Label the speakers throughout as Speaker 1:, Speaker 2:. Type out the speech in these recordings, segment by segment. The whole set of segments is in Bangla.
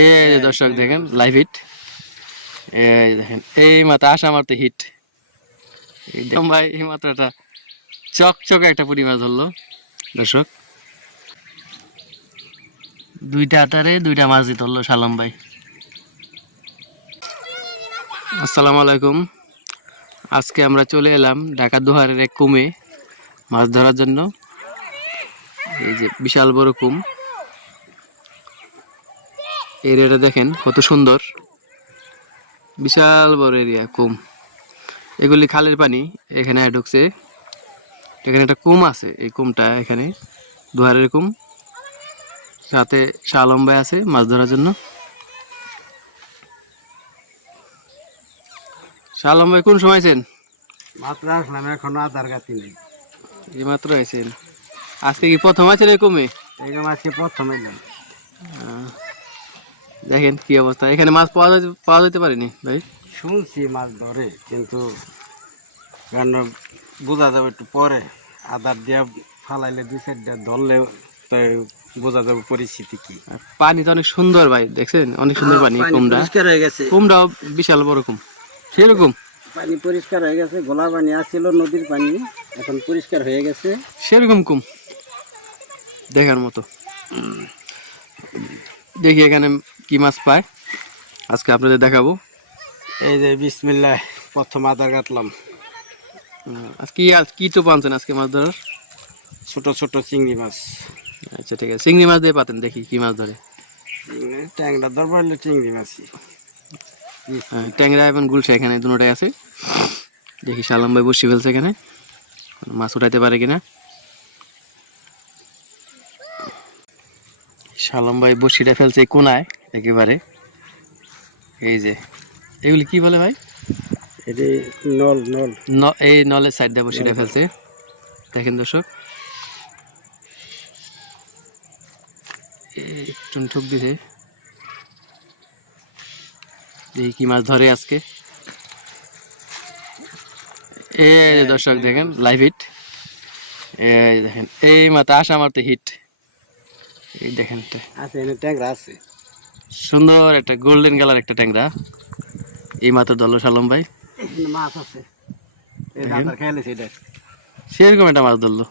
Speaker 1: এই দর্শক দেখেন লাইভ হিট এই দেখেন, এই মাত্র আসা মাত্র হিট দেখুন ভাই, এই মাত্র একটা চকচকে একটা পুঁটি মাছ ধরলো দর্শক। দুইটা আটারে দুইটা মাছই ধরলো সালাম ভাই। আসসালামু আলাইকুম। আজকে আমরা চলে এলাম ঢাকা দুহারের এক কুমে মাছ ধরার জন্য। এই যে বিশাল বড় কুম। এরিয়াটা দেখেন কত সুন্দর। বিশাল বড় এরিয়া কুম। এগুলি খালের পানি এখানে ঢুকছে। এখানে একটা কুম আছে এই কুমটা এখানে দুহারের কুম। সাথে শালম্বাই আছে মাছ ধরার জন্য। শালম্বাই কোন সময় আছেন
Speaker 2: মাত্র আসলাম এখনও আধার কাতি নেই।
Speaker 1: এই মাত্র আছেন আজকে কি প্রথম আছেন এই কুমে?
Speaker 2: এরকম আজকে প্রথম এলাম
Speaker 1: দেখেন কি অবস্থা। এখানে মাছ পাওয়া পাওয়া যেতে পারেনি ভাই?
Speaker 2: শুনছি মাছ ধরে কিন্তু কারণ বোঝা যাবে একটু পরে। আধার দিয়া ফালাইলে দুই চারটা ধরলে তো বোঝা যাবে পরিস্থিতি কি।
Speaker 1: পানি তো অনেক সুন্দর ভাই দেখছেন? অনেক সুন্দর পানি কুমড়া।
Speaker 2: পরিষ্কার হয়ে গেছে।
Speaker 1: কুমড়াও বিশাল বড় কুম। সেরকম
Speaker 2: পানি পরিষ্কার হয়ে গেছে গোলা পানি আসছিল নদীর পানি এখন পরিষ্কার হয়ে গেছে।
Speaker 1: সেরকম কুম। দেখার মতো। দেখি এখানে কি মাছ পায়? আজকে আপনাদের দেখাবো।
Speaker 2: এই যে বিসমিল্লাহ প্রথম আধার কাটলাম
Speaker 1: কি আজ কি তো আনছেন আজকে মাছ ধরার?
Speaker 2: ছোট ছোট চিংড়ি মাছ।
Speaker 1: আচ্ছা ঠিক আছে। চিংড়ি মাছ দিয়ে পাতেন দেখি কি মাছ ধরে।
Speaker 2: ট্যাংরা ধরবো হলে চিংড়ি মাছই।
Speaker 1: হ্যাঁ, ট্যাংরা এবং গুলশা এখানে দুটোটাই আছে। দেখি সালাম ভাই বসে ফেলছে এখানে। মাছ উঠাইতে পারে কিনা? সালাম ভাই বসিটা ফেলছে কোনায়। একেবারে। এই যে এগুলি কি বলে ভাই?
Speaker 2: এটি নল নল।
Speaker 1: এই নলের সাইড দিয়ে বসিটা ফেলছে। দেখেন দর্শক। এই একটু ঠুক দিছে। দেখি কি মাছ ধরে আজকে। এই দর্শক দেখেন লাইভ হিট এই দেখেন এই মাত্র আসা মাত্র হিট এই দেখেন
Speaker 2: আছে ট্যাংরা আছে।
Speaker 1: সুন্দর একটা গোল্ডেন কালার একটা ট্যাংরা। এই মাত্র দল সালম ভাই।
Speaker 2: মাছ আছে।
Speaker 1: সেরকম একটা মাছ ধরলো।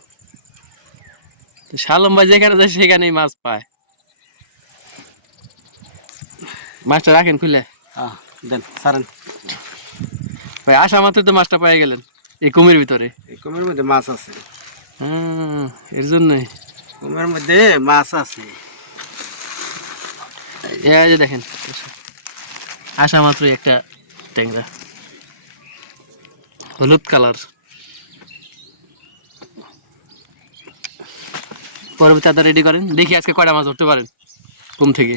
Speaker 1: তো শালম ভাই যেখানে যায় সেখানেই মাছ পায়। মাছটা রাখেন খুলে।
Speaker 2: দেন সারেন।
Speaker 1: ভাই আসা মাত্র তো মাছটা পেয়ে গেলেন এই কুমির ভিতরে।
Speaker 2: এই কুমের মধ্যে মাছ আছে।
Speaker 1: হুম, এর জন্যই।
Speaker 2: কুমের মধ্যে মাছ আছে।
Speaker 1: এই যে দেখেন আসা মাত্রই একটা ট্যাংরা। হলুদ কালার। পরবর্তী আদা রেডি করেন। দেখি আজকে কয়টা মাছ ধরতে পারেন ঘুম থেকে।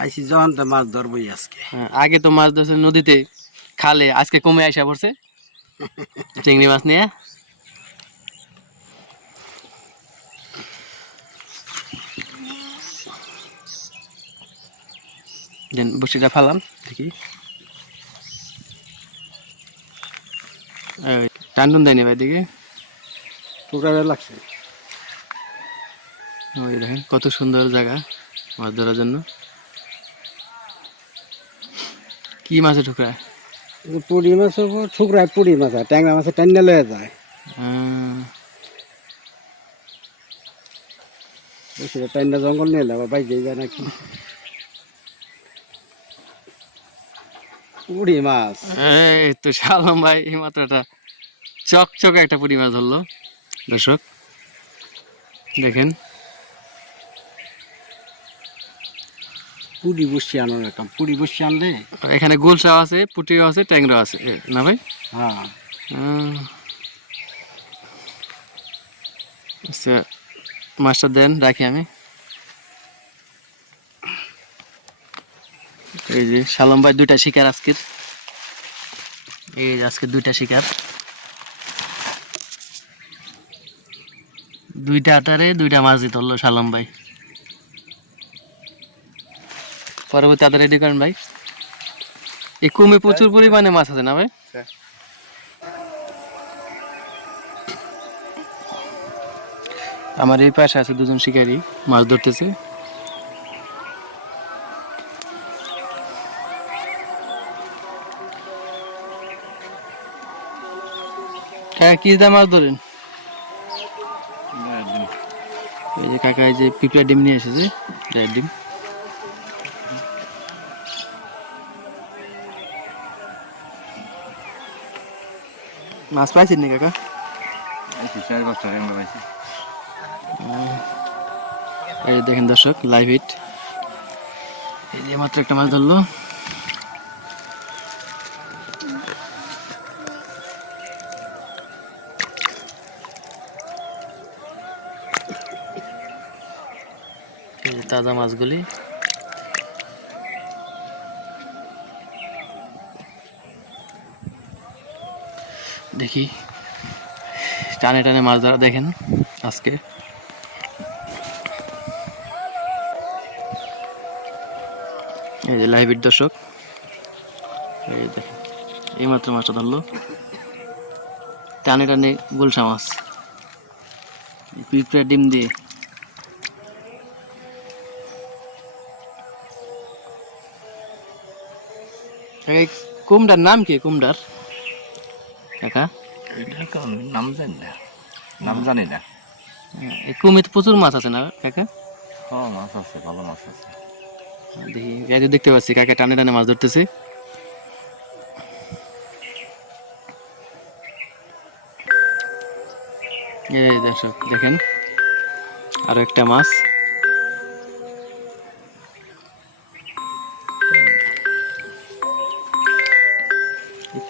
Speaker 2: আইসি যখন তো মাছ ধরবই আজকে।
Speaker 1: হ্যাঁ, আগে তো মাছ ধরছে নদীতে খালে আজকে কমে আসা পড়ছে। চিংড়ি মাছ নিয়ে। দেন বসিটা ফালাম দেখি। এই, টানটুন দেয়নি ভাই দেখি।
Speaker 2: টুকরা লাগছে।
Speaker 1: ওই দেখেন কত সুন্দর জায়গা মাছ ধরার জন্য। কি মাছের
Speaker 2: যে পুড়ি মাছ ঠুকরায় পুড়ি মাছ আর ট্যাংরা মাছে টান্না লয়ে যায়। টান্না জঙ্গল নিয়ে আবার বাইকে যায় নাকি। পুড়ি মাছ
Speaker 1: এই তো শালম ভাই এই মাত্র একটা চকচকে একটা পুঁটি মাছ ধরলো। দর্শক দেখেন।
Speaker 2: পুড়ি বসি আনার একটা পুড়ি বসি আনলে?
Speaker 1: এখানে গুলশাও আছে পুটিও আছে ট্যাংরা আছে। না ভাই?
Speaker 2: হ্যাঁ।
Speaker 1: আচ্ছা মাছটা দেন রাখি আমি। এই যে শালম ভাই দুইটা শিকার আজকের। এই যে আজকে দুইটা শিকার। দুইটা আটারে দুইটা মাছই ধরলো শালম ভাই। পরবর্তী আটা রেডি করেন ভাই। এই কুমে প্রচুর পরিমাণে মাছ আছে না ভাই? আমার এই পাশে আছে দুজন শিকারী মাছ ধরতেছে। কি দাম মাছ ধরেন এই যে কাকা এই যে পিঁপড়া ডিম নিয়ে এসেছে ডায়ের ডিম। মাছ পাইছেন নি কাকা?
Speaker 2: চার বছর আমরা পাইছি।
Speaker 1: এই দেখেন দর্শক লাইভ হিট এই যে মাত্র একটা মাছ ধরলো। তাজা মাছগুলি। দেখি, টানে টানে মাছ ধরা, দেখেন আজকে। এই যে লাইভের দর্শক, এই দেখেন, এইমাত্র মাছটা ধরলো। টানে টানে গুলশা মাছ পিঁপড়া ডিম দিয়ে। কুমড়ার নাম কি কুমড়ার? কাকা
Speaker 2: নাম জানি না। নাম জানি না।
Speaker 1: এই কুমিতে প্রচুর মাছ আছে না কাকা?
Speaker 2: হ্যাঁ মাছ আছে ভালো মাছ আছে।
Speaker 1: দেখি এই দেখতে পাচ্ছি কাকা টানে টানে মাছ ধরতেছে। এই দর্শক দেখেন। আরও একটা মাছ।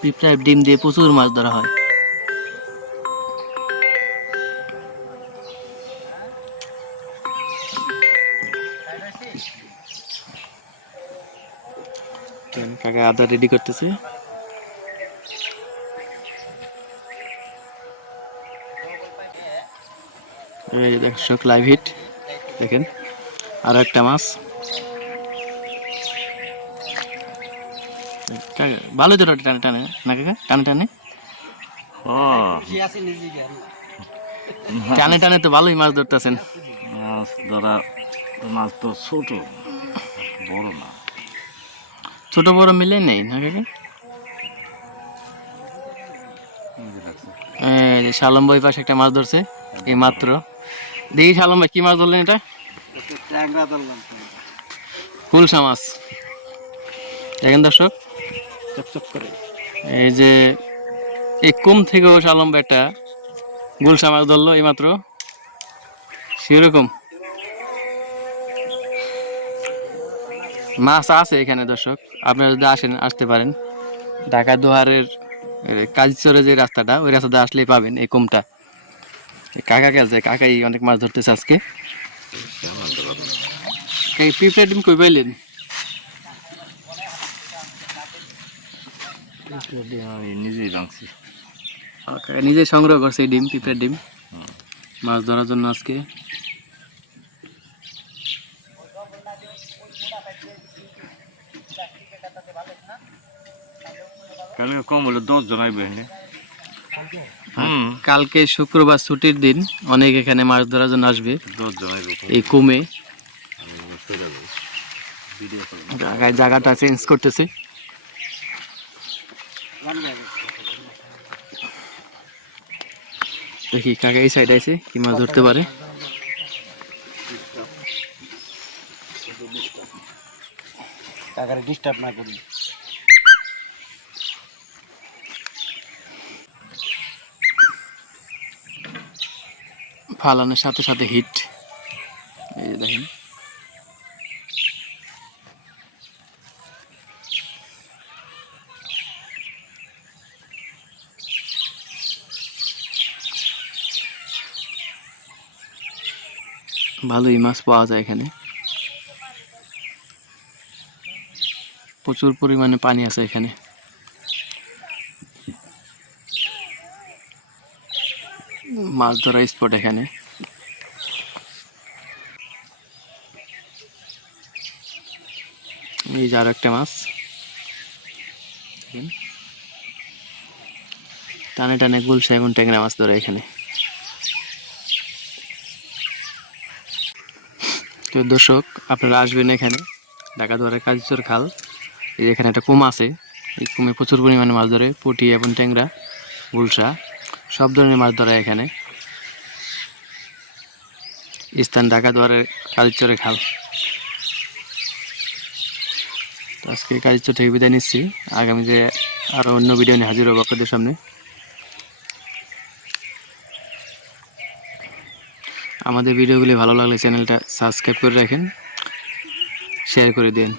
Speaker 1: পিঁপড়ার ডিম দিয়ে প্রচুর মাছ ধরা হয়। কাকা আদা রেডি করতেছে। দেখেন। আর একটা মাছ। ভালোই তো টানে টানে না কাকা? টানে টানে।
Speaker 2: হ্যাঁ
Speaker 1: টানে টানে তো ভালোই মাছ ধরতেছেন।
Speaker 2: মাছ ধরা মাছ তো ছোট বড় না।
Speaker 1: ছোট বড় মিলে নেই না কাকা? এই যে শালম ভাই পাশে একটা মাছ ধরছে এই মাত্র। দেখি শালম ভাই কি মাছ ধরলেন এটা? কুলসা মাছ। দেখেন দর্শক
Speaker 2: চকচক করে।
Speaker 1: এই যে, এই কুম থেকেও ভাই একটা গুলসা মাছ ধরলো এই মাত্র সেরকম। মাছ আছে এখানে দর্শক, আপনারা যদি আসেন, আসতে পারেন। ঢাকা দোহারের কাজচরে যে রাস্তাটা, ওই রাস্তাটা আসলেই পাবেন এই কুমটা। কাকা গেছে কাকাই অনেক মাছ ধরতেছে আজকে। এই পিঁপড়ে কই
Speaker 2: আমি নিজেই ভাঙছি
Speaker 1: কাকা নিজে সংগ্রহ করছে এই ডিম পিঁপড়ের ডিম। মাছ ধরার জন্য আজকে।
Speaker 2: কালকে কম হলে দশ জন আইবে এখানে
Speaker 1: কালকে শুক্রবার ছুটির দিন অনেক এখানে মাছ ধরার জন্য আসবে। এই কুমে। জায়গাটা চেঞ্জ করতেছে। দেখি কাকা এই সাইড আছে কি মাছ ধরতে পারে।
Speaker 2: কাকারে ডিস্টার্ব না করি।
Speaker 1: ফালানোর সাথে সাথে হিট এই দেখেন। ভালোই মাছ পাওয়া যায় এখানে। প্রচুর পরিমাণে পানি আছে এখানে। মাছ ধরা স্পট এখানে। এই যে একটা মাছ। টানে টানে গুলশা এবং ট্যাংরা মাছ ধরে এখানে। তো দর্শক, আপনারা আসবেন এখানে, ঢাকা দুয়ারের কাজিচর খাল। এখানে একটা কুম আছে, এই কুমে প্রচুর পরিমাণে মাছ ধরে, পুটি এবং ট্যাংরা গুলসা সব ধরনের মাছ ধরা এখানে। স্থান ঢাকা দুয়ারের খাল। আজকে কালিচর থেকে বিদায় নিচ্ছি। আগামীতে আরও অন্য ভিডিও নিয়ে হাজির হব আপনাদের সামনে। আমাদের ভিডিওগুলি ভালো লাগলে চ্যানেলটা সাবস্ক্রাইব করে রাখেন শেয়ার করে দিন।